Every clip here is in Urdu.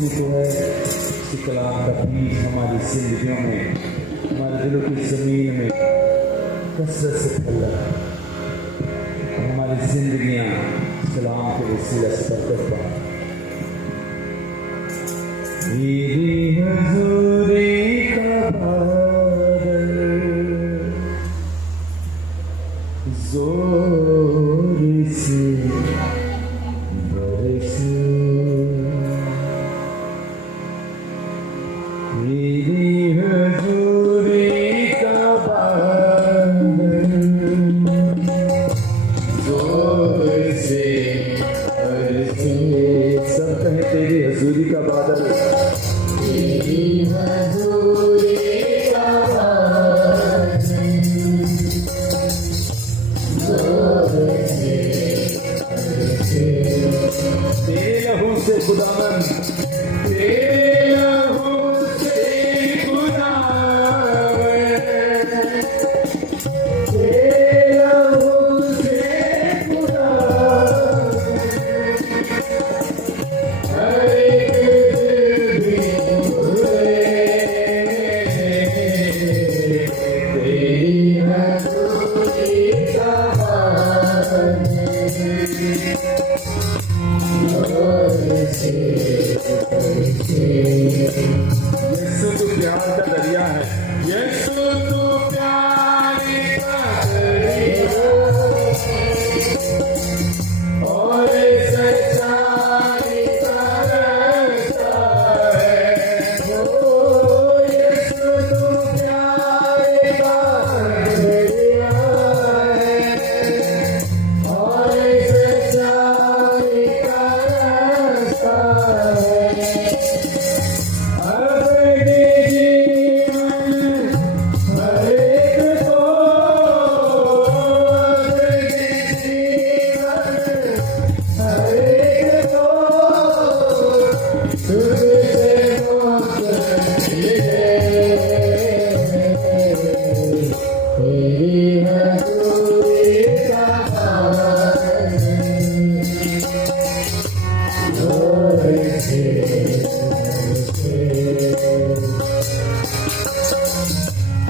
نے تو ہے اس کے کلام کا بیج ہماری زندگیوں میں، ہمارے دلوں کی زمین میں کثرت سے پھیل رہا ہے، ہماری زندگیاں کلام کے وسیلہ سے برکت پا رہی ہیں۔ میری حضوری کا بادل زور سے برسے، میری حضوری کا بادل زور سے برسے، سب کہیں تیری حضوری کا بادل، تیری حضوری کا بادل زور سے برسے، تیرے لہو سے خداوند، تیرے لہو سے خداوند، تیرے لہو سے خداوند، ہر ایک دل بھی ہوئے، تیری حضوری کا بادل یسوع تو پیار کا دریا ہے، یسوع تو پیار کا دریا اور سچائی کا راستہ ہے، یسوع تو پیار کا دریا ہے اور سچائی کا راستہ ہے، اپنے جیون ہر ایک کو، اپنے جیون ہر ایک کو تجھ سے موت ملے، تیری حضوری کا بادل زور سے برسے،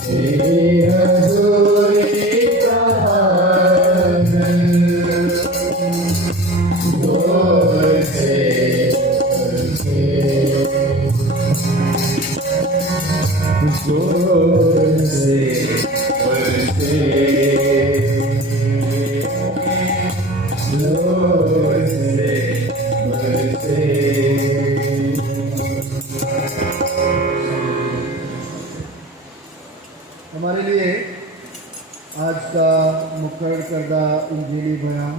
تیری حضوری کا بادل زور سے برسے، زور سے برسے، زور سے برسے۔ ہمارے لیے آج کا مقرر کردہ انجیلی بیان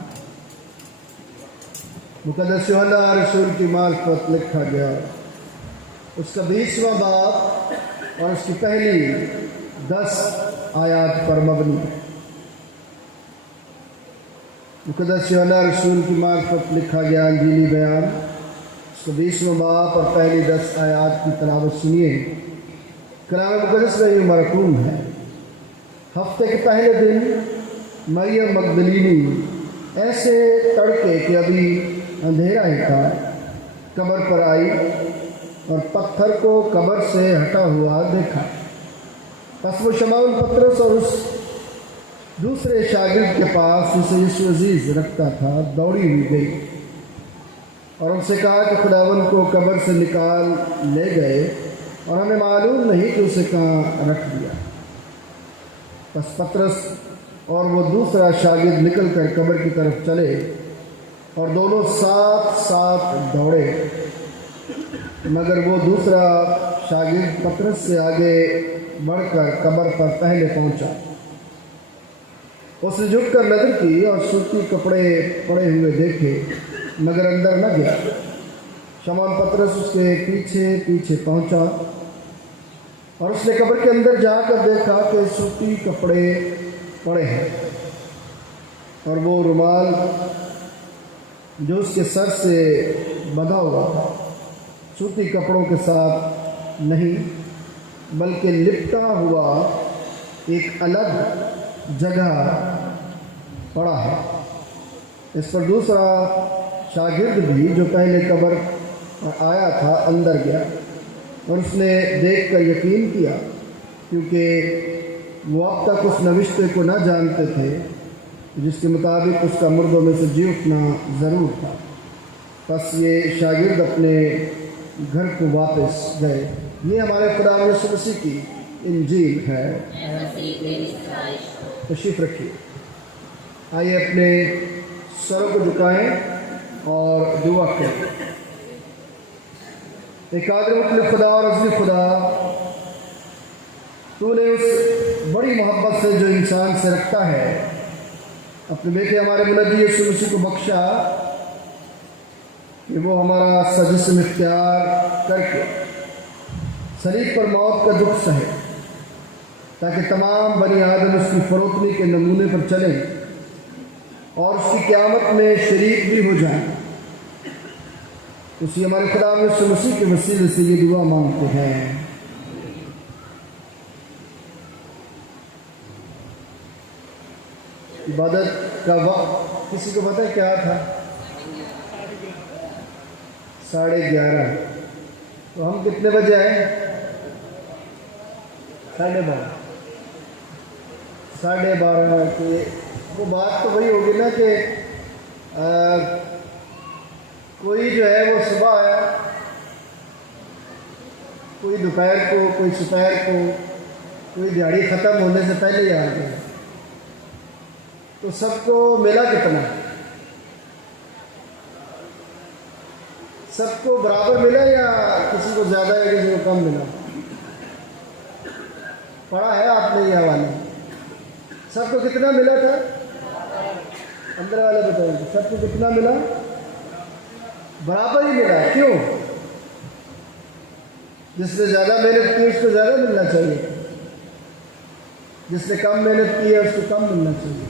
مقدس یوحنا رسول کی معرفت لکھا گیا، اس کا 20واں باب اور اس کی پہلی 10 آیات پر مبنی ہے۔ مقدس یوحنا رسول کی معرفت لکھا گیا انجیلی بیان، اس کا 20واں باب اور پہلی 10 آیات کی تلاوت سنیے۔ کلام مقدس میں یہ مرقوم ہے، ہفتے کے پہلے دن مریم مگدلینی ایسے تڑکے کہ ابھی اندھیرا ہی تھا قبر پر آئی اور پتھر کو قبر سے ہٹا ہوا دیکھا، پس وہ شمعون پطرس اور اس دوسرے شاگرد کے پاس جسے یسوع عزیز رکھتا تھا دوڑی ہوئی گئی اور ان سے کہا کہ خداوند کو قبر سے نکال لے گئے اور ہمیں معلوم نہیں کہ اسے کہاں رکھ دیا۔ پس پطرس اور وہ دوسرا شاگرد نکل کر قبر کی طرف چلے اور دونوں ساتھ ساتھ دوڑے، مگر وہ دوسرا شاگرد پطرس سے آگے بڑھ کر قبر پر پہلے پہنچا۔ اس نے جھک کر نظر کی اور سوتی کپڑے پڑے ہوئے دیکھے، مگر اندر نہ گیا۔ شمعون پطرس اس کے پیچھے پیچھے پہنچا اور اس نے قبر کے اندر جا کر دیکھا کہ سوتی کپڑے پڑے ہیں اور وہ رومال جو اس کے سر سے بندھا ہوا تھا سوتی کپڑوں کے ساتھ نہیں بلکہ لپٹا ہوا ایک الگ جگہ پڑا ہے۔ اس پر دوسرا شاگرد بھی جو پہلے قبر اور آیا تھا اندر گیا، اور اس نے دیکھ کر یقین کیا، کیونکہ وہ اب تک اس نوشتے کو نہ جانتے تھے جس کے مطابق اس کا مردوں میں سے جی اٹھنا ضرور تھا۔ پس یہ شاگرد اپنے گھر کو واپس گئے۔ یہ ہمارے خدا یسوع مسیح کی انجیل ہے۔ تشریف رکھیے۔ آئیے اپنے سروں کو جھکائیں اور دعا کریں۔ ایک قادر مطلق خدا اور عظیم خدا، تو نے اس بڑی محبت سے جو انسان سے رکھتا ہے اپنے بیٹے ہمارے منجی یسوع مسیح کو بخشا کہ وہ ہمارا جسم اختیار کر کے صلیب پر موت کا دکھ سہے، تاکہ تمام بنی آدم اس کی فروتنی کے نمونے پر چلیں اور اس کی قیامت میں شریک بھی ہو جائیں۔ اسی ہمارے خدا یسوع مسیح کے وسیلے سے یہ دعا مانگتے ہیں۔ عبادت کا وقت کسی کو پتہ کیا تھا؟ 11:30۔ تو ہم کتنے بجے آئے؟ 12:30۔ 12:30 کہ وہ بات تو وہی ہوگی نا کہ کوئی جو ہے وہ صبح آیا، کوئی دوپہر کو، کوئی دوپہر کو، کوئی دیہڑی ختم ہونے سے پہلے ہی آ گیا، تو سب کو ملا کتنا؟ سب کو برابر ملا یا کسی کو زیادہ ہے کسی کو کم ملا؟ پڑھا ہے آپ نے یہ حوالہ؟ سب کو کتنا ملا تھا؟ اندر والے بتائیں، سب کو کتنا ملا؟ برابر ہی ملا۔ کیوں؟ جس نے زیادہ محنت کی اس کو زیادہ ملنا چاہیے، جس نے کم محنت کی ہے اس کو کم ملنا چاہیے۔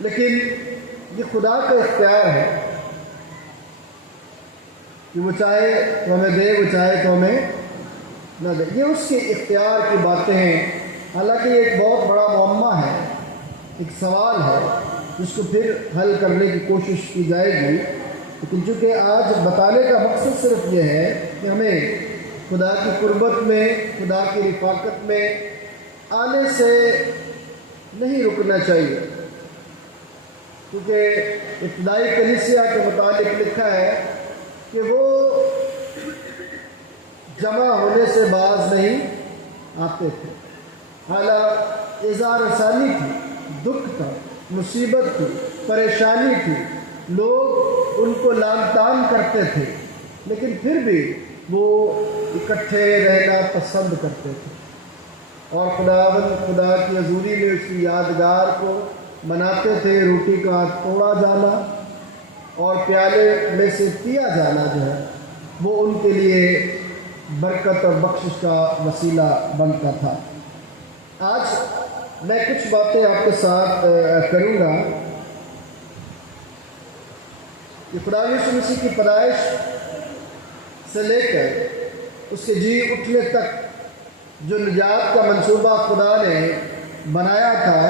لیکن یہ خدا کا اختیار ہے کہ وہ چاہے تو ہمیں دے، وہ چاہے تو ہمیں نہ دے۔ یہ اس کے اختیار کی باتیں ہیں۔ حالانکہ یہ ایک بہت بڑا معمہ ہے، ایک سوال ہے جس کو پھر حل کرنے کی کوشش کی جائے گی، لیکن چونکہ آج بتانے کا مقصد صرف یہ ہے کہ ہمیں خدا کی قربت میں، خدا کی رفاقت میں آنے سے نہیں رکنا چاہیے، کیونکہ ابتدائی کلیسیا کے متعلق لکھا ہے کہ وہ جمع ہونے سے باز نہیں آتے تھے۔ حالانکہ اظہار رسانی تھی، دکھ تھا، مصیبت تھی، پریشانی تھی، لوگ ان کو لعن طعن کرتے تھے، لیکن پھر بھی وہ اکٹھے رہنا پسند کرتے تھے اور خدا کی حضوری میں اس کی یادگار کو مناتے تھے۔ روٹی کا توڑا جانا اور پیالے میں سے پیا جانا جو ہے وہ ان کے لیے برکت اور بخشش کا وسیلہ بنتا تھا۔ آج میں کچھ باتیں آپ کے ساتھ کروں گا کہ خدا یسوع مسیح کی پیدائش سے لے کر اس کے جی اٹھنے تک جو نجات کا منصوبہ خدا نے بنایا تھا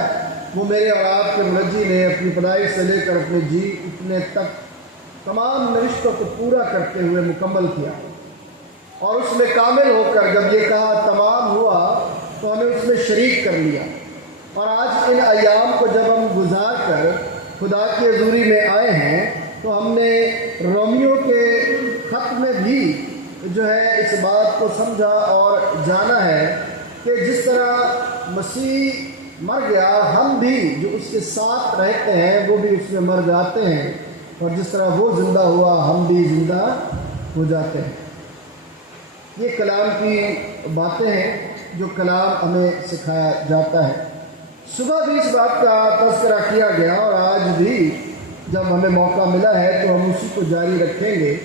وہ میرے اور آپ کے مرجی نے اپنی پیدائش سے لے کر اپنے جی اٹھنے تک تمام نوشتوں کو پورا کرتے ہوئے مکمل کیا، اور اس میں کامل ہو کر جب یہ کہا تمام ہوا تو ہمیں اس میں شریک کر لیا۔ اور آج ان ایام کو جب ہم گزار کر خدا کی حضوری میں آئے ہیں تو ہم نے رومیو کے خط میں بھی جو ہے اس بات کو سمجھا اور جانا ہے کہ جس طرح مسیح مر گیا، ہم بھی جو اس کے ساتھ رہتے ہیں وہ بھی اس میں مر جاتے ہیں، اور جس طرح وہ زندہ ہوا ہم بھی زندہ ہو جاتے ہیں۔ یہ کلام کی باتیں ہیں جو کلام ہمیں سکھایا جاتا ہے۔ صبح بھی اس بات کا تذکرہ کیا گیا اور آج بھی جب ہمیں موقع ملا ہے تو ہم اسی کو جاری رکھیں گے۔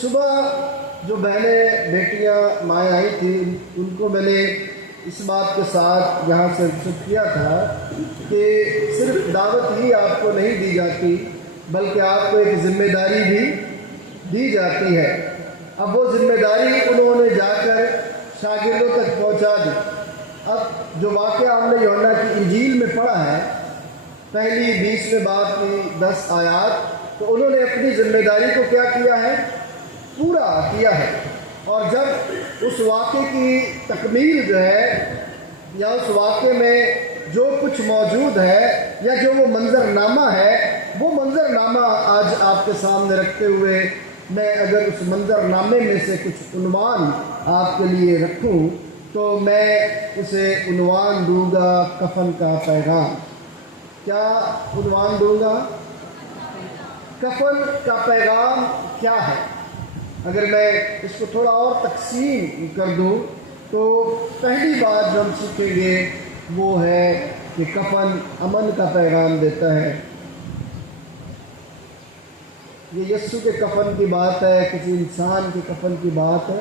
صبح جو بہنیں، بیٹیاں، مائیں آئی تھیں ان کو میں نے اس بات کے ساتھ یہاں سے رخصت کیا تھا کہ صرف دعوت ہی آپ کو نہیں دی جاتی بلکہ آپ کو ایک ذمہ داری بھی دی جاتی ہے۔ اب وہ ذمہ داری انہوں نے جا کر شاگردوں تک پہنچا دی۔ اب جو واقعہ ہم نے یوحنا کی انجیل میں پڑھا ہے، پہلی 20ویں باب کی 10 آیات، تو انہوں نے اپنی ذمہ داری کو کیا کیا ہے؟ پورا کیا ہے۔ اور جب اس واقعے کی تکمیل جو ہے یا اس واقعے میں جو کچھ موجود ہے یا جو وہ منظرنامہ ہے، وہ منظرنامہ آج آپ کے سامنے رکھتے ہوئے میں اگر اس منظرنامے میں سے کچھ عنوان آپ کے لیے رکھوں تو میں اسے عنوان دوں گا کفن کا پیغام۔ کیا عنوان دوں گا؟ کفن کا پیغام کیا ہے؟ اگر میں اس کو تھوڑا اور تقسیم کر دوں تو پہلی بات جو ہم سیکھیں گے وہ ہے کہ کفن امن کا پیغام دیتا ہے۔ یہ یسوع کے کفن کی بات ہے، کسی انسان کے کفن کی بات ہے،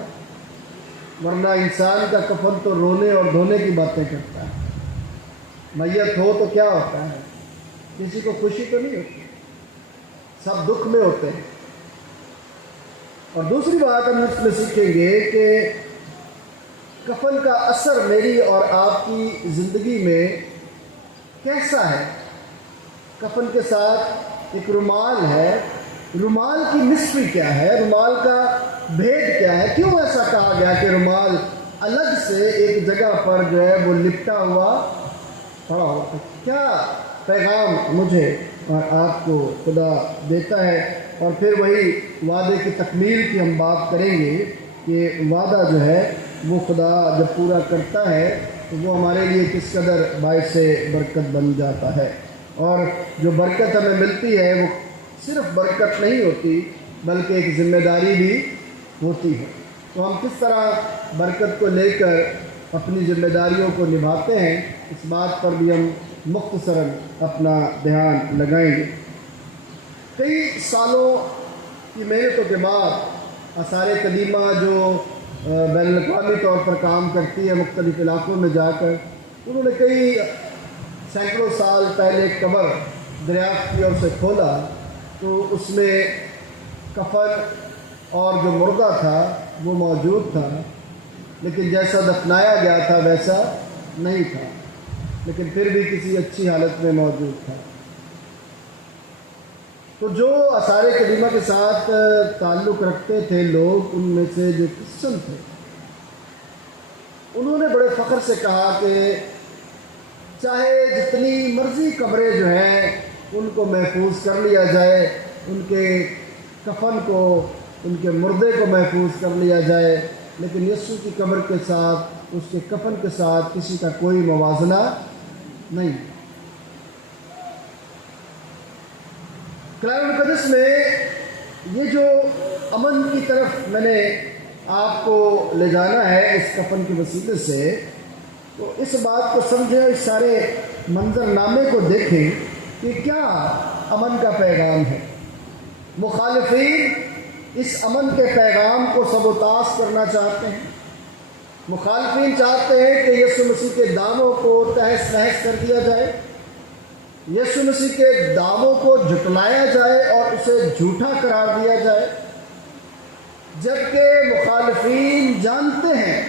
ورنہ انسان کا کفن تو رونے اور دھونے کی باتیں کرتا ہے۔ میت ہو تو کیا ہوتا ہے؟ کسی کو خوشی تو نہیں ہوتی، سب دکھ میں ہوتے ہیں۔ اور دوسری بات ہم اس میں سیکھیں گے کہ کفن کا اثر میری اور آپ کی زندگی میں کیسا ہے۔ کفن کے ساتھ ایک رومال ہے، رومال کی مسٹری کیا ہے، رومال کا بھید کیا ہے، کیوں ایسا کہا گیا کہ رومال الگ سے ایک جگہ پر جو ہے وہ لپٹا ہوا پڑا ہوتا ہے؟ کیا پیغام مجھے اور آپ کو خدا دیتا ہے؟ اور پھر وہی وعدے کی تکمیل کی ہم بات کریں گے کہ وعدہ جو ہے وہ خدا جب پورا کرتا ہے تو وہ ہمارے لیے کس قدر باعث برکت بن جاتا ہے۔ اور جو برکت ہمیں ملتی ہے وہ صرف برکت نہیں ہوتی بلکہ ایک ذمہ داری بھی ہوتی ہے۔ تو ہم کس طرح برکت کو لے کر اپنی ذمہ داریوں کو نبھاتے ہیں، اس بات پر بھی ہم مختصراً اپنا دھیان لگائیں گے۔ کئی سالوں کی محنتوں کے بعد آثار قدیمہ جو بین الاقوامی طور پر کام کرتی ہے مختلف علاقوں میں جا کر، انہوں نے کئی سینکڑوں سال پہلے ایک قبر دریافت کی اور اسے کھولا تو اس میں کفن اور جو مردہ تھا وہ موجود تھا، لیکن جیسا دفنایا گیا تھا ویسا نہیں تھا، لیکن پھر بھی کسی اچھی حالت میں موجود تھا۔ تو جو آثار قدیمہ کے ساتھ تعلق رکھتے تھے لوگ، ان میں سے جو کرسچن تھے، انہوں نے بڑے فخر سے کہا کہ چاہے جتنی مرضی قبریں جو ہیں ان کو محفوظ کر لیا جائے، ان کے کفن کو، ان کے مردے کو محفوظ کر لیا جائے، لیکن یسوع کی قبر کے ساتھ، اس کے کفن کے ساتھ کسی کا کوئی موازنہ نہیں۔ کلام مقدس میں یہ جو امن کی طرف میں نے آپ کو لے جانا ہے اس کفن کے وسیلے سے، تو اس بات کو سمجھیں، اس سارے منظرنامے کو دیکھیں کہ کیا امن کا پیغام ہے۔ مخالفین اس امن کے پیغام کو سبوتاژ کرنا چاہتے ہیں۔ مخالفین چاہتے ہیں کہ یسوع مسیح کے دعووں کو تہس نہس کر دیا جائے، یسوع مسیح کے دعووں کو جھٹلایا جائے اور اسے جھوٹا قرار دیا جائے، جبکہ مخالفین جانتے ہیں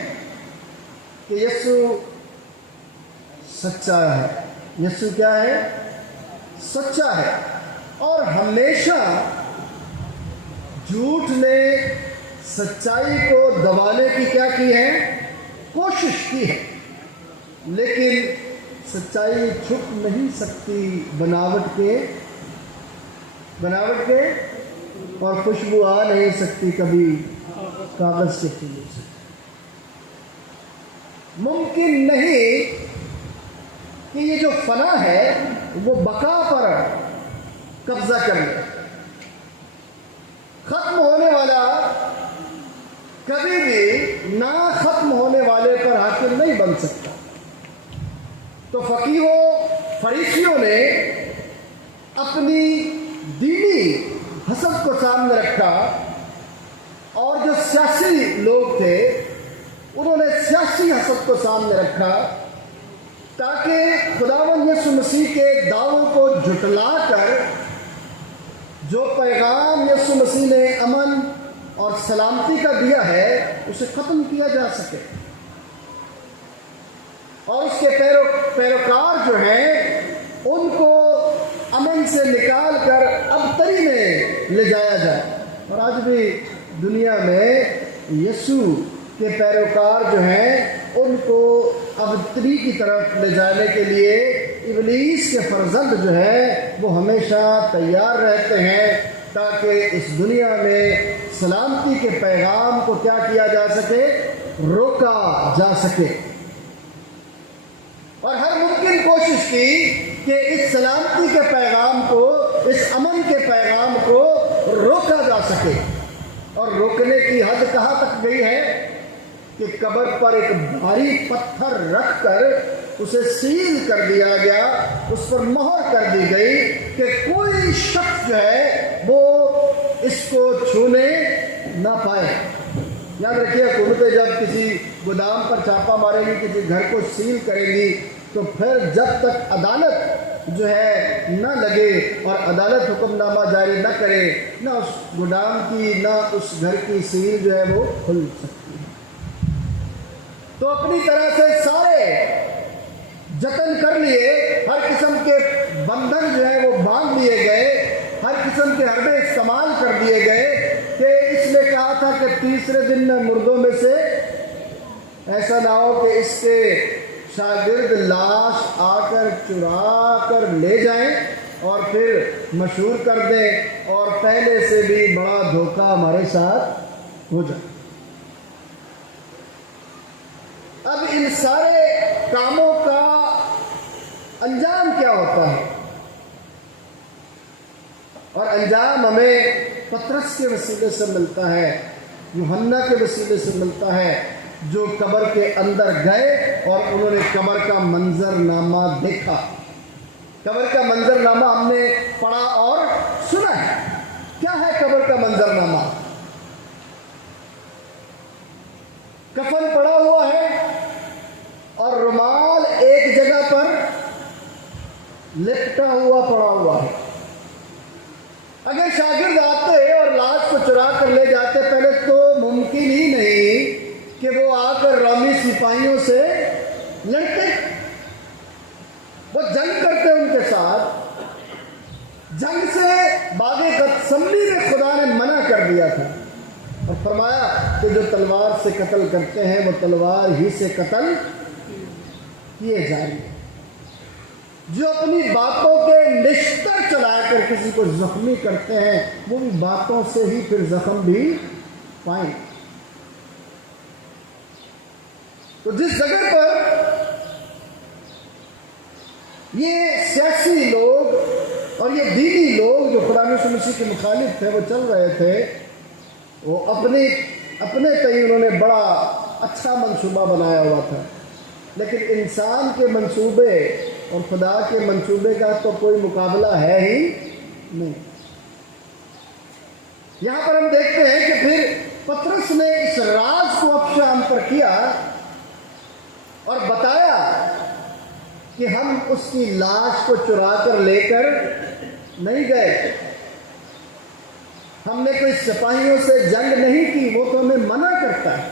کہ یسوع سچا ہے۔ یسوع کیا ہے؟ سچا ہے، اور ہمیشہ جھوٹ نے سچائی کو دبانے کی کیا کی ہے؟ کوشش کی ہے، لیکن سچائی چھپ نہیں سکتی بناوٹ کے اور خوشبو آ نہیں سکتی کبھی کاغذ کے پھولوں سے۔ ممکن نہیں کہ یہ جو فنا ہے وہ بقا پر قبضہ کر لے۔ ختم ہونے والا کبھی بھی نہ ختم ہونے والے پر حاکم نہیں بن سکتا۔ تو فقیہوں فریسیوں نے اپنی دینی حسد کو سامنے رکھا، اور جو سیاسی لوگ تھے انہوں نے سیاسی حسد کو سامنے رکھا تاکہ خداوند یسوع مسیح کے دعووں کو جھٹلا کر جو پیغام یسوع مسیح نے امن اور سلامتی کا دیا ہے اسے ختم کیا جا سکے، اور اس کے پیروکار جو ہیں ان کو امن سے نکال کر ابتری میں لے جایا جائے۔ اور آج بھی دنیا میں یسوع کے پیروکار جو ہیں ان کو ابتری کی طرف لے جانے کے لیے ابلیس کے فرزند جو ہے وہ ہمیشہ تیار رہتے ہیں، تاکہ اس دنیا میں سلامتی کے پیغام کو کیا کیا جا سکے، روکا جا سکے۔ اور ہر ممکن کوشش کی کہ اس سلامتی کے پیغام کو، اس امن کے پیغام کو روکا جا سکے۔ اور روکنے کی حد کہاں تک گئی ہے کہ قبر پر ایک بھاری پتھر رکھ کر اسے سیل کر دیا گیا، اس پر مہر کر دی گئی کہ کوئی شخص جو ہے وہ اس کو چھونے نہ پائے۔ یاد رکھیے، حکومتیں جب کسی گودام پر چھاپا ماریں گی، کسی گھر کو سیل کریں گی، تو پھر جب تک عدالت جو ہے نہ لگے اور عدالت حکم نامہ جاری نہ کرے، نہ اس گودام کی نہ اس گھر کی سیل جو ہے وہ کھل سکتی ہے۔ تو اپنی طرح سے سارے جتن کر لیے، ہر قسم کے بندھن جو ہے وہ باندھ لیے گئے، ہر قسم کے حربے استعمال کر دیے گئے کہ اس نے کہا تھا کہ تیسرے دن میں مردوں میں سے ایسا نہ ہو کہ اس کے شاگرد لاش آ کر چرا کر لے جائیں اور پھر مشہور کر دیں اور پہلے سے بھی بڑا دھوکہ ہمارے ساتھ ہو جائے۔ اب ان سارے کاموں کا انجام کیا ہوتا ہے؟ اور انجام ہمیں پطرس کے وسیلے سے ملتا ہے، یوحنا کے وسیلے سے ملتا ہے، جو قبر کے اندر گئے اور انہوں نے قبر کا منظر نامہ دیکھا۔ قبر کا منظر نامہ ہم نے پڑھا اور سنا ہے۔ کیا ہے قبر کا منظر نامہ؟ کفن پڑا ہوا ہے اور رومال ایک جگہ پر لپٹا ہوا پڑا ہوا ہے۔ اگر شاگرد آتے اور لاش کو چرا کر لے جاتے، پہلے تو ممکن ہی نہیں کہ وہ آ کر رومی سپاہیوں سے لڑتے، وہ جنگ کرتے ان کے ساتھ۔ جنگ سے باغ گتسمنی میں خدا نے منع کر دیا تھا اور فرمایا کہ جو تلوار سے قتل کرتے ہیں وہ تلوار ہی سے قتل کیے جائیں گے۔ جو اپنی باتوں کے نشتر چلا کر کسی کو زخمی کرتے ہیں، وہ بھی باتوں سے ہی پھر زخم بھی پائیں۔ تو جس جگہ پر یہ سیاسی لوگ اور یہ دینی لوگ جو خدا یسوع مسیح کے مخالف تھے وہ چل رہے تھے، وہ اپنے تئیں انہوں نے بڑا اچھا منصوبہ بنایا ہوا تھا، لیکن انسان کے منصوبے اور خدا کے منصوبے کا تو کوئی مقابلہ ہے ہی نہیں۔ یہاں پر ہم دیکھتے ہیں کہ پھر پطرس نے اس راز کو افشا ہم پر کیا اور بتایا کہ ہم اس کی لاش کو چرا کر لے کر نہیں گئے، ہم نے کوئی سپاہیوں سے جنگ نہیں کی، وہ تو ہمیں منع کرتا ہے۔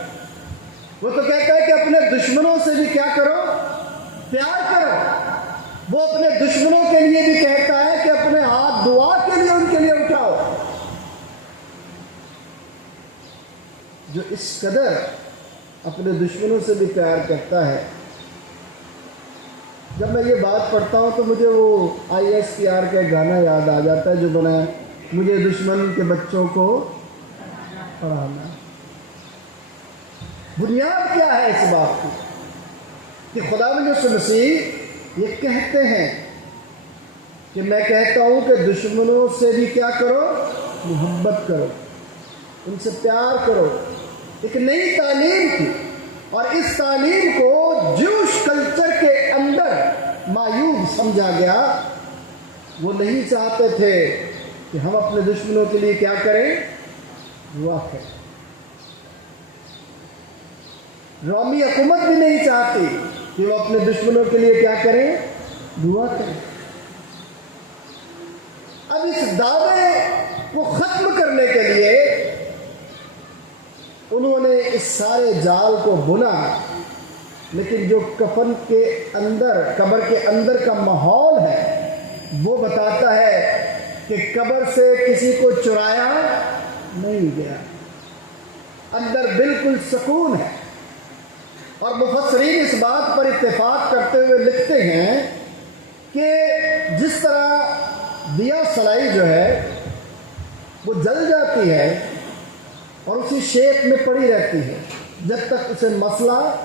وہ تو کہتا ہے کہ اپنے دشمنوں سے بھی کیا کرو، پیار کرو۔ وہ اپنے دشمنوں کے لیے بھی کہتا ہے کہ اپنے ہاتھ دعا کے لیے ان کے لیے اٹھاؤ۔ جو اس قدر اپنے دشمنوں سے بھی پیار کرتا ہے، جب میں یہ بات پڑھتا ہوں تو مجھے وہ ISPR کا گانا یاد آ جاتا ہے جو بنا ہے، مجھے دشمن کے بچوں کو پڑھانا۔ بنیاد کیا ہے اس بات کی کہ خداوند یسوع مسیح یہ کہتے ہیں کہ میں کہتا ہوں کہ دشمنوں سے بھی کیا کرو، محبت کرو، ان سے پیار کرو۔ ایک نئی تعلیم تھی اور اس تعلیم کو جوش کلچر کے اندر معیوب سمجھا گیا۔ وہ نہیں چاہتے تھے کہ ہم اپنے دشمنوں کے لیے کیا کریں، دعا کریں۔ رومی حکومت بھی نہیں چاہتی کہ وہ اپنے دشمنوں کے لیے کیا کریں، دعا کریں۔ اب اس دعوے کو ختم کرنے کے لیے انہوں نے اس سارے جال کو بنا، لیکن جو کفن کے اندر، قبر کے اندر کا ماحول ہے وہ بتاتا ہے کہ قبر سے کسی کو چرایا نہیں گیا، اندر بالکل سکون ہے۔ اور مفسرین اس بات پر اتفاق کرتے ہوئے لکھتے ہیں کہ جس طرح دیا سلائی جو ہے وہ جل جاتی ہے اور اسی شیپ میں پڑی رہتی ہے جب تک اسے مسئلہ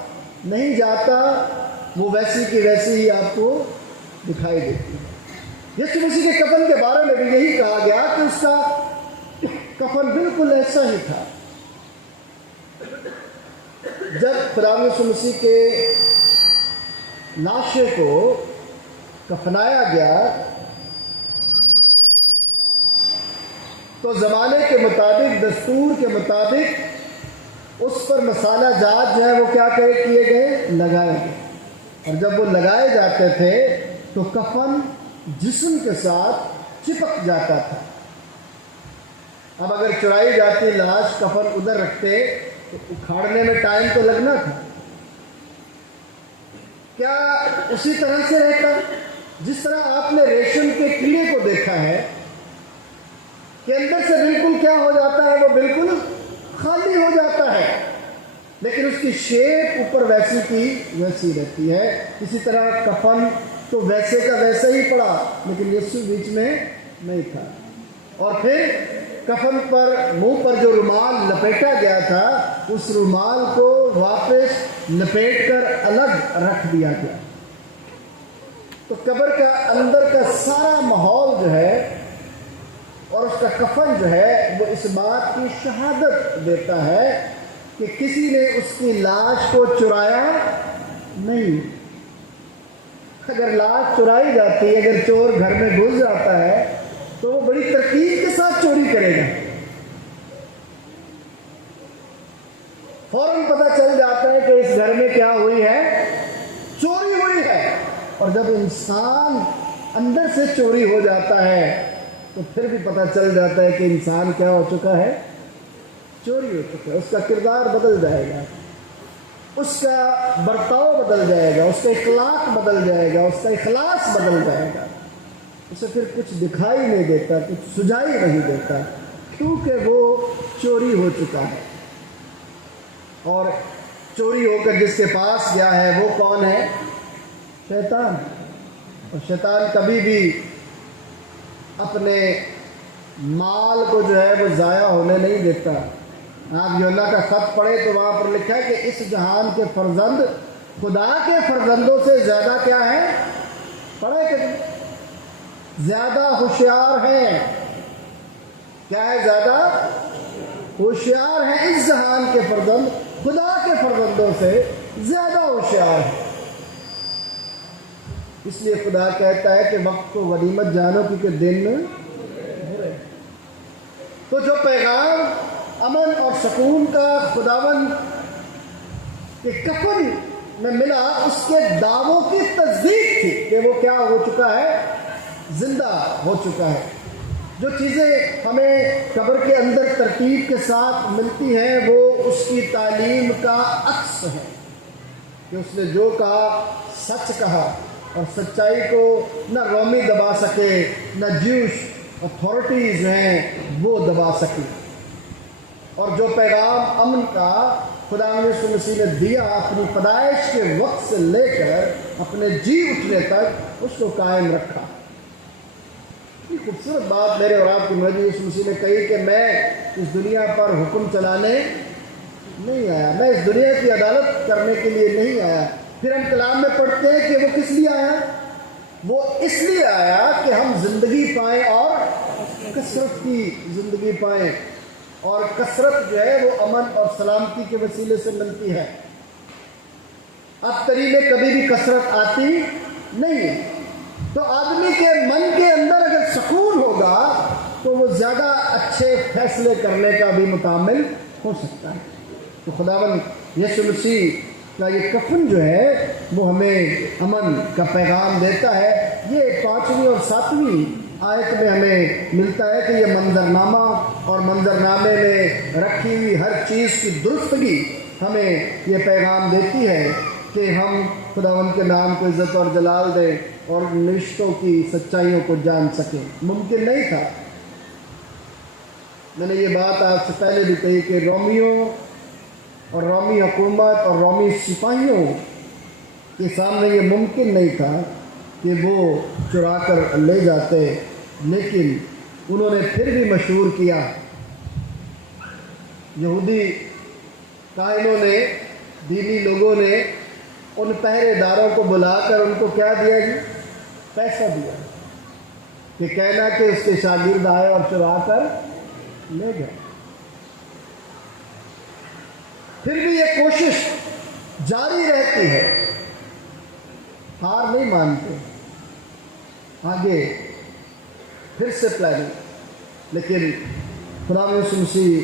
نہیں جاتا، وہ ویسی کی ویسی ہی آپ کو دکھائی دیتی ہے۔ یسوع مسیح کے کفن کے بارے میں بھی یہی کہا گیا کہ اس کا کفن بالکل ایسا ہی تھا۔ جب خدا یسوع مسیح کے لاشے کو کفنایا گیا تو زمانے کے مطابق، دستور کے مطابق اس پر مسالہ جات جو ہے وہ کیا کیے گئے، لگائے گئے۔ اور جب وہ لگائے جاتے تھے تو کفن جسم کے ساتھ چپک جاتا تھا۔ اب اگر چرائی جاتی لاش، کفن ادھر رکھتے تو اکھاڑنے میں ٹائم تو لگنا تھا۔ کیا اسی طرح سے رہتا جس طرح آپ نے ریشم کے کیڑے کو دیکھا ہے کہ اندر سے بالکل کیا ہو جاتا ہے، وہ بالکل خالی ہو جاتا ہے، لیکن اس کی شیپ اوپر ویسی کی ویسی رہتی ہے۔ اسی طرح کفن تو ویسے کا ویسا ہی پڑا، لیکن یسوع بیچ میں نہیں تھا۔ اور پھر کفن پر، منہ پر جو رومال لپیٹا گیا تھا، اس رومال کو واپس لپیٹ کر الگ رکھ دیا گیا۔ تو قبر کا اندر کا سارا ماحول جو ہے اور اس کا کفن جو ہے وہ اس بات کی شہادت دیتا ہے کہ کسی نے اس کی لاش کو چرایا نہیں۔ اگر لاش چرائی جاتی ہے، اگر چور گھر میں گھس جاتا ہے تو وہ بڑی ترتیب کے ساتھ چوری کرے گا، فوراً پتہ چل جاتا ہے کہ اس گھر میں کیا ہوئی ہے، چوری ہوئی ہے۔ اور جب انسان اندر سے چوری ہو جاتا ہے تو پھر بھی پتہ چل جاتا ہے کہ انسان کیا ہو چکا ہے، چوری ہو چکا ہے۔ اس کا کردار بدل جائے گا، اس کا برتاؤ بدل جائے گا، اس کا اخلاق بدل جائے گا، اس کا اخلاص بدل جائے گا۔ اسے پھر کچھ دکھائی نہیں دیتا، کچھ سجائی نہیں دیتا، کیونکہ وہ چوری ہو چکا ہے۔ اور چوری ہو کر جس کے پاس گیا ہے وہ کون ہے؟ شیطان۔ اور شیطان کبھی بھی اپنے مال کو جو ہے وہ ضائع ہونے نہیں دیتا۔ آپ یوحنا کا خط پڑھے تو وہاں پر لکھا ہے کہ اس جہان کے فرزند خدا کے فرزندوں سے زیادہ کیا ہے، پڑھے کہ زیادہ ہوشیار ہیں۔ کیا ہے؟ زیادہ ہوشیار ہیں۔ اس جہان کے فرزند خدا کے فرزندوں سے زیادہ ہوشیار ہیں۔ اس لیے خدا کہتا ہے کہ وقت کو غنیمت جانو کیونکہ دن برے۔ تو جو پیغام امن اور سکون کا خداوند کے کفن میں ملا، اس کے دعووں کی تصدیق تھی کہ وہ کیا ہو چکا ہے، زندہ ہو چکا ہے۔ جو چیزیں ہمیں قبر کے اندر ترتیب کے ساتھ ملتی ہیں وہ اس کی تعلیم کا عکس ہے کہ اس نے جو کہا سچ کہا، اور سچائی کو نہ رومی دبا سکے، نہ جیوش اتھارٹیز ہیں وہ دبا سکی۔ اور جو پیغام امن کا خدا یسوع مسیح نے دیا اپنی پیدائش کے وقت سے لے کر اپنے جی اٹھنے تک، اس کو قائم رکھا۔ یہ خوبصورت بات میرے اور آپ کے نبی یسوع مسیح نے کہی کہ میں اس دنیا پر حکم چلانے نہیں آیا، میں اس دنیا کی عدالت کرنے کے لیے نہیں آیا۔ پھر ہم کلام میں پڑھتے ہیں کہ وہ کس لیے آیا؟ وہ اس لیے آیا کہ ہم زندگی پائیں اور کثرت کی زندگی پائیں۔ اور کثرت جو ہے وہ امن اور سلامتی کے وسیلے سے ملتی ہے۔ اب تری میں کبھی بھی کثرت آتی نہیں، تو آدمی کے من کے اندر اگر سکون ہوگا تو وہ زیادہ اچھے فیصلے کرنے کا بھی متعامل ہو سکتا ہے۔ تو خداوند یسوع مسیح کا یہ کفن جو ہے وہ ہمیں امن کا پیغام دیتا ہے۔ یہ 5ویں اور 7ویں آیت میں ہمیں ملتا ہے کہ یہ منظرنامہ اور منظرنامے میں رکھی ہوئی ہر چیز کی درستگی ہمیں یہ پیغام دیتی ہے کہ ہم خداوند کے نام کو عزت اور جلال دیں اور رشتوں کی سچائیوں کو جان سکیں، ممکن نہیں تھا۔ میں نے یہ بات آپ سے پہلے بھی کہی کہ رومیوں اور رومی حکومت اور رومی سپاہیوں کے سامنے یہ ممکن نہیں تھا کہ وہ چرا کر لے جاتے، لیکن انہوں نے پھر بھی مشہور کیا۔ یہودی کاہنوں نے، دینی لوگوں نے ان پہرے داروں کو بلا کر ان کو کیا دیا جی؟ پیسہ دیا کہ کہنا کہ اس کے شاگرد آئے اور چرا کر لے گئے۔ پھر بھی یہ کوشش جاری رہتی ہے، ہار نہیں مانتے، آگے پھر سے پلاننگ۔ لیکن خدا یسوع مسیح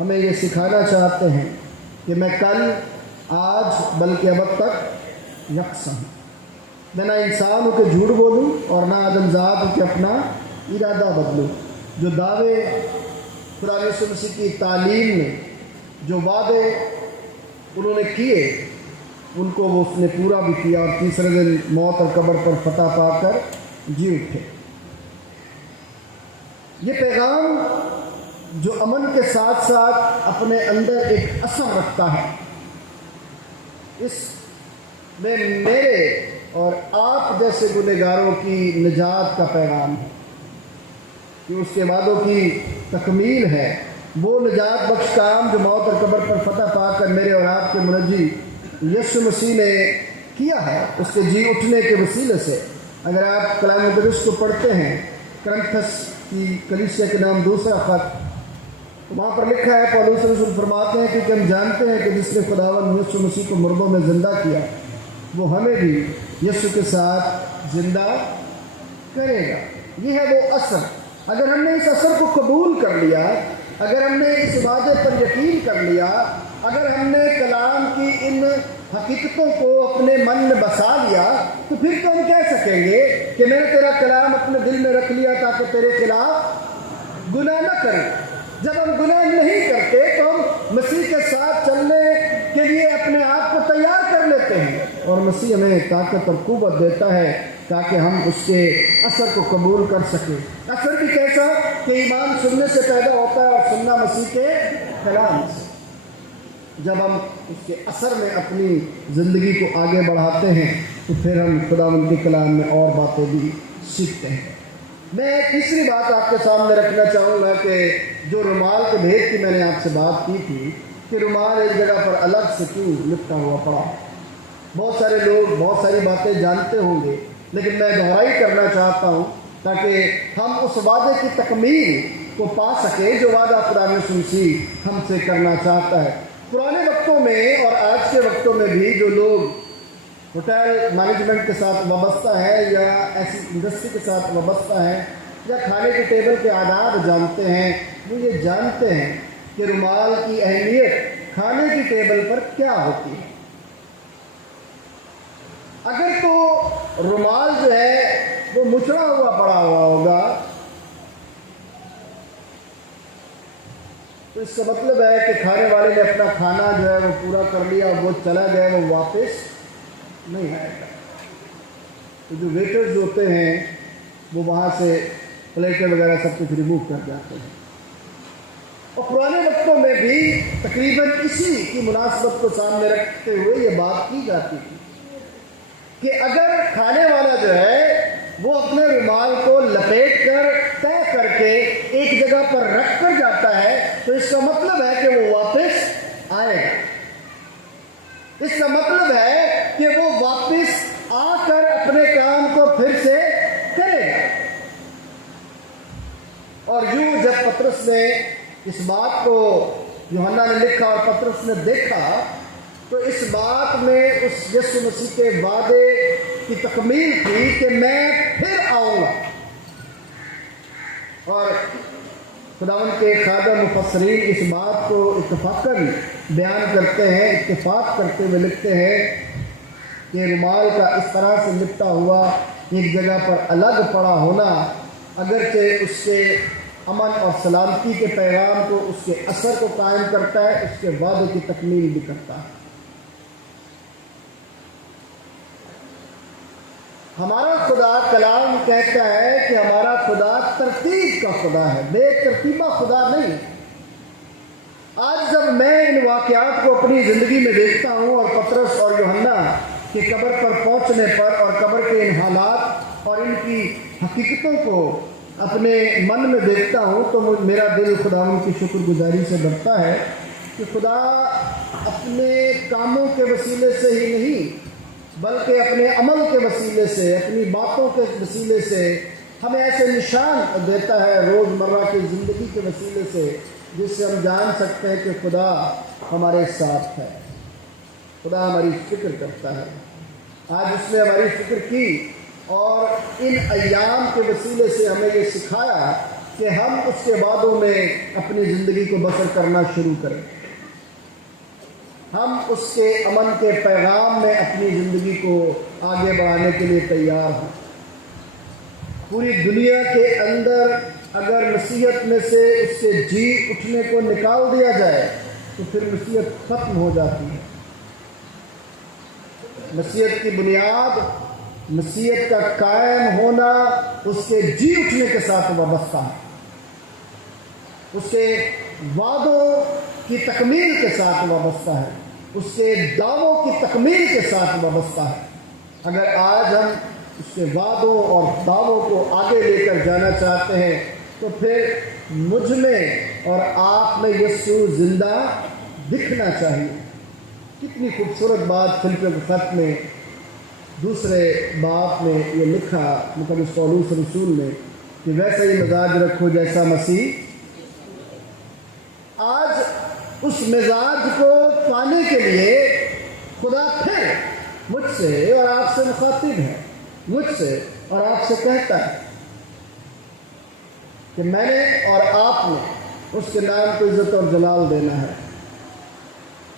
ہمیں یہ سکھانا چاہتے ہیں کہ میں کل، آج، بلکہ اب تک یکساں ہوں۔ میں نہ انسان ہوں کہ جھوٹ بولوں اور نہ آدم ذات ہوں کہ اپنا ارادہ بدلوں۔ جو دعوے خدا یسوع مسیح کی تعلیم میں، جو وعدے انہوں نے کیے، ان کو وہ اس نے پورا بھی کیا اور تیسرے دن موت اور قبر پر فتح پا کر جی اٹھے۔ یہ پیغام جو امن کے ساتھ ساتھ اپنے اندر ایک اثر رکھتا ہے، اس میں میرے اور آپ جیسے گنہگاروں کی نجات کا پیغام ہے کہ اس کے وعدوں کی تکمیل ہے۔ وہ نجات بخش کام جو موت اور قبر پر فتح پا کر میرے اور آپ کے منجی یسوع مسیح نے کیا ہے، اس کے جی اٹھنے کے وسیلے سے۔ اگر آپ کلام مقدس کو پڑھتے ہیں، کرنتھس کی کلیسیا کے نام دوسرا خط، تو وہاں پر لکھا ہے، پولس رسول فرماتے ہیں کہ ہم جانتے ہیں کہ جس نے خداوند یسوع مسیح کو مردوں میں زندہ کیا، وہ ہمیں بھی یسوع کے ساتھ زندہ کرے گا۔ یہ ہے وہ اثر۔ اگر ہم نے اس اثر کو قبول کر لیا، اگر ہم نے اس وعدے پر یقین کر لیا، اگر ہم نے کلام کی ان حقیقتوں کو اپنے من میں بسا لیا، تو پھر تو ہم کہہ سکیں گے کہ میں نے تیرا کلام اپنے دل میں رکھ لیا تاکہ تیرے خلاف گناہ نہ کریں۔ جب ہم گناہ نہیں کرتے تو ہم مسیح کے ساتھ چلنے کے لیے اپنے آپ کو تیار کر لیتے ہیں، اور مسیح ہمیں طاقت اور قوت دیتا ہے تاکہ ہم اس کے اثر کو قبول کر سکیں۔ اثر بھی کیسا کہ ایمان سننے سے پیدا ہوتا ہے اور سننا مسیح کے کلام سے۔ جب ہم اس کے اثر میں اپنی زندگی کو آگے بڑھاتے ہیں تو پھر ہم خداوند کے کلام میں اور باتیں بھی سیکھتے ہیں۔ میں تیسری بات آپ کے سامنے رکھنا چاہوں گا کہ جو رومال کے بھید کی میں نے آپ سے بات کی تھی کہ رومال ایک جگہ پر الگ سے کیوں لپٹا ہوا پڑا۔ بہت سارے لوگ بہت ساری باتیں جانتے ہوں گے، لیکن میں دہرائی کرنا چاہتا ہوں تاکہ ہم اس وعدے کی تکمیل کو پا سکیں جو وعدہ خدا یسوع مسیح ہم سے کرنا چاہتا ہے۔ پرانے وقتوں میں اور آج کے وقتوں میں بھی جو لوگ ہوٹل مینجمنٹ کے ساتھ وابستہ ہے یا ایسی انڈسٹری کے ساتھ وابستہ ہیں یا کھانے کے ٹیبل کے آداب جانتے ہیں، وہ یہ جانتے ہیں کہ رومال کی اہمیت کھانے کی ٹیبل پر کیا ہوتی ہے۔ اگر تو رومال جو ہے وہ مچڑا ہوا پڑا ہوا ہوگا تو اس کا مطلب ہے کہ کھانے والے نے اپنا کھانا جو ہے وہ پورا کر لیا، وہ چلا گیا، وہ واپس نہیں آئے گا۔ تو جو ویٹرز ہوتے ہیں وہ وہاں سے پلیٹیں وغیرہ سب کچھ ریموو کر جاتے ہیں۔ اور پرانے وقتوں میں بھی تقریباً اسی کی مناسبت کو سامنے رکھتے ہوئے یہ بات کی جاتی تھی کہ اگر کھانے والا جو ہے وہ اپنے رومال کو لپیٹ کر طے کر کے ایک جگہ پر رکھ کر جاتا ہے تو اس کا مطلب ہے کہ وہ واپس آئے گا۔ اس کا مطلب ہے کہ وہ واپس آ کر اپنے کام کو پھر سے کرے گا۔ اور یوں جب پطرس نے اس بات کو یوحنا نے لکھا اور پطرس نے دیکھا تو اس بات میں اس یسوع مسیح کے وعدے کی تکمیل تھی کہ میں پھر آؤں گا۔ اور خداوند کے خادم مفسرین اس بات کو اتفاقاً بیان کرتے ہیں، اتفاق کرتے ہوئے لکھتے ہیں کہ رومال کا اس طرح سے لپٹا ہوا ایک جگہ پر الگ پڑا ہونا اگرچہ اس کے امن اور سلامتی کے پیغام کو، اس کے اثر کو قائم کرتا ہے، اس کے وعدے کی تکمیل بھی کرتا ہے۔ ہمارا خدا کلام کہتا ہے کہ ہمارا خدا ترتیب کا خدا ہے، بے ترتیبہ خدا نہیں۔ آج جب میں ان واقعات کو اپنی زندگی میں دیکھتا ہوں اور پطرس اور یوحنا کے قبر پر پہنچنے پر اور قبر کے ان حالات اور ان کی حقیقتوں کو اپنے من میں دیکھتا ہوں تو میرا دل خداوند کی شکر گزاری سے بھرتا ہے کہ خدا اپنے کاموں کے وسیلے سے ہی نہیں بلکہ اپنے عمل کے وسیلے سے، اپنی باتوں کے وسیلے سے ہمیں ایسے نشان دیتا ہے روزمرہ کی زندگی کے وسیلے سے، جس سے ہم جان سکتے ہیں کہ خدا ہمارے ساتھ ہے، خدا ہماری فکر کرتا ہے۔ آج اس نے ہماری فکر کی اور ان ایام کے وسیلے سے ہمیں یہ سکھایا کہ ہم اس کے وعدوں میں اپنی زندگی کو بسر کرنا شروع کریں، ہم اس کے امن کے پیغام میں اپنی زندگی کو آگے بڑھانے کے لیے تیار ہیں۔ پوری دنیا کے اندر اگر مسیحیت میں سے اس کے جی اٹھنے کو نکال دیا جائے تو پھر مسیحیت ختم ہو جاتی ہے۔ مسیحیت کی بنیاد، مسیحیت کا قائم ہونا اس کے جی اٹھنے کے ساتھ وابستہ ہے، اس کے وعدوں کی تکمیل کے ساتھ وابستہ ہے، اس کے دعووں کی تکمیل کے ساتھ وابستہ ہے۔ اگر آج ہم اس کے وعدوں اور دعووں کو آگے لے کر جانا چاہتے ہیں تو پھر مجھ میں اور آپ میں یسوع زندہ دکھنا چاہیے۔ کتنی خوبصورت بات فلپیوں کے خط میں دوسرے باب میں یہ لکھا مقدس پولوس رسول نے کہ ویسا ہی مزاج رکھو جیسا مسیح۔ آج اس مزاج کو پانے کے لیے خدا پھر مجھ سے اور آپ سے مخاطب ہے، مجھ سے اور آپ سے کہتا ہے کہ میں نے اور آپ نے اس کے نام کو عزت اور جلال دینا ہے،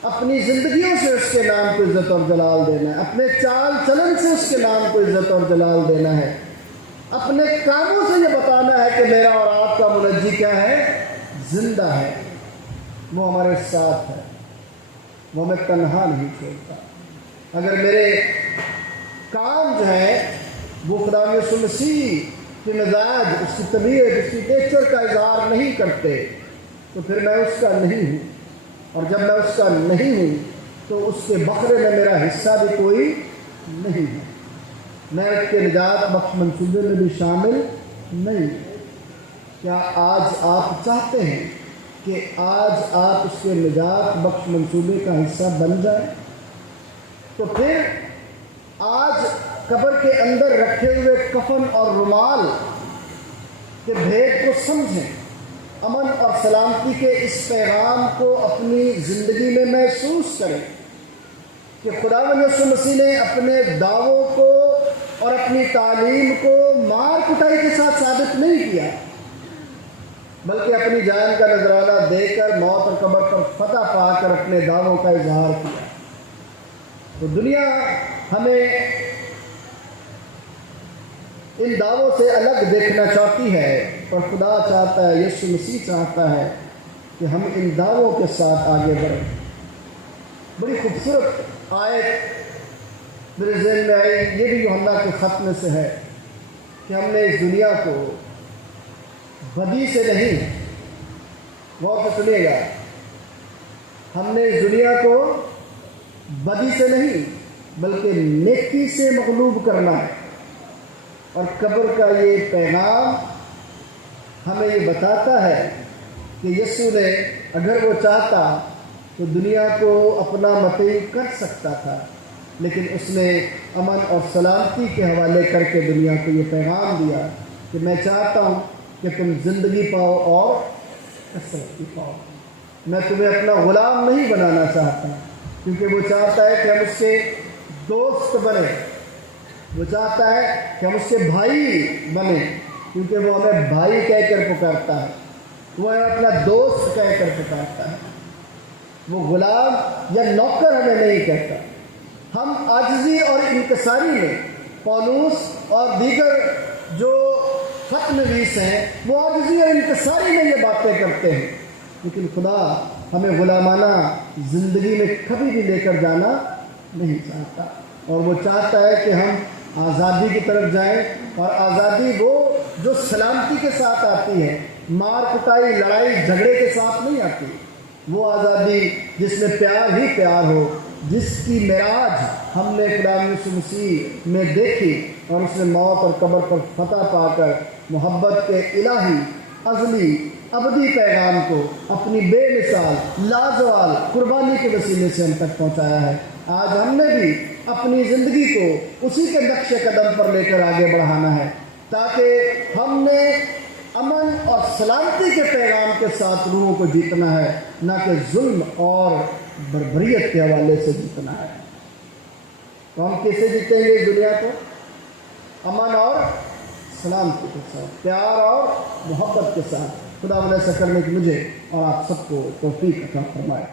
اپنی زندگیوں سے اس کے نام کو عزت اور جلال دینا ہے، اپنے چال چلن سے اس کے نام کو عزت اور جلال دینا ہے، اپنے کاموں سے یہ بتانا ہے کہ میرا اور آپ کا منجی کیا ہے، زندہ ہے، وہ ہمارے ساتھ ہے، وہ ہمیں تنہا نہیں چھوڑتا۔ اگر میرے کام جو ہے وہ خدا یسوع مسیح کی مزاج، اس کی طبیعت، اس کی نیچر کا اظہار نہیں کرتے تو پھر میں اس کا نہیں ہوں، اور جب میں اس کا نہیں ہوں تو اس کے بکرے میں میرا حصہ بھی کوئی نہیں ہے، میں اس کے نجات بخش منصوبے میں بھی شامل نہیں۔ کیا آج آپ چاہتے ہیں کہ آج آپ اس کے نجات بخش منصوبے کا حصہ بن جائیں؟ تو پھر آج قبر کے اندر رکھے ہوئے کفن اور رومال کے بھید کو سمجھیں، امن اور سلامتی کے اس پیغام کو اپنی زندگی میں محسوس کریں کہ خداوند یسوع مسیح نے اپنے دعووں کو اور اپنی تعلیم کو مار کٹائی کے ساتھ ثابت نہیں کیا، بلکہ اپنی جان کا نذرانہ دے کر موت اور قبر پر فتح پا کر اپنے دعووں کا اظہار کیا۔ تو دنیا ہمیں ان دعووں سے الگ دیکھنا چاہتی ہے، اور خدا چاہتا ہے، یسوع مسیح چاہتا ہے کہ ہم ان دعووں کے ساتھ آگے بڑھیں۔ بڑی خوبصورت آیت میرے ذہن میں آئی، یہ بھی یوحنا کے خط میں سے ہے کہ ہم نے اس دنیا کو بدی سے نہیں، غور سے سنیے گا، ہم نے اس دنیا کو بدی سے نہیں بلکہ نیکی سے مغلوب کرنا ہے۔ اور قبر کا یہ پیغام ہمیں یہ بتاتا ہے کہ یسوع نے اگر وہ چاہتا تو دنیا کو اپنا مطیع کر سکتا تھا، لیکن اس نے امن اور سلامتی کے حوالے کر کے دنیا کو یہ پیغام دیا کہ میں چاہتا ہوں کہ تم زندگی پاؤ اور کثرت کی پاؤ۔ میں تمہیں اپنا غلام نہیں بنانا چاہتا، کیونکہ وہ چاہتا ہے کہ ہم اس کے دوست بنیں، وہ چاہتا ہے کہ ہم اس کے بھائی بنیں، کیونکہ وہ ہمیں بھائی کہہ کر پکارتا ہے، وہ ہمیں اپنا دوست کہہ کر پکارتا ہے، وہ غلام یا نوکر ہمیں نہیں کہتا۔ ہم عاجزی اور انکساری میں، پولوس اور دیگر جو خط نویس ہیں وہ عاجزی اور انکساری میں یہ باتیں کرتے ہیں، لیکن خدا ہمیں غلامانہ زندگی میں کبھی بھی لے کر جانا نہیں چاہتا، اور وہ چاہتا ہے کہ ہم آزادی کی طرف جائیں، اور آزادی وہ جو سلامتی کے ساتھ آتی ہے، مار کٹائی لڑائی جھگڑے کے ساتھ نہیں آتی، وہ آزادی جس میں پیار ہی پیار ہو، جس کی معراج ہم نے خدا یسوع مسیح میں دیکھی، اور اس نے موت اور قبر پر فتح پا کر محبت کے الہی ازلی ابدی پیغام کو اپنی بے مثال لازوال قربانی کے وسیلے سے ہم تک پہنچایا ہے۔ آج ہم نے بھی اپنی زندگی کو اسی کے نقش قدم پر لے کر آگے بڑھانا ہے، تاکہ ہم نے امن اور سلامتی کے پیغام کے ساتھ روحوں کو جیتنا ہے، نہ کہ ظلم اور بربریت کے حوالے سے جیتنا ہے۔ تو ہم کیسے جیتیں گے اس دنیا کو؟ امن اور سلامتی کے ساتھ، پیار اور محبت کے ساتھ۔ خدا ایسا کرنے کی مجھے اور آپ سب کو توفیق عطا فرمائے۔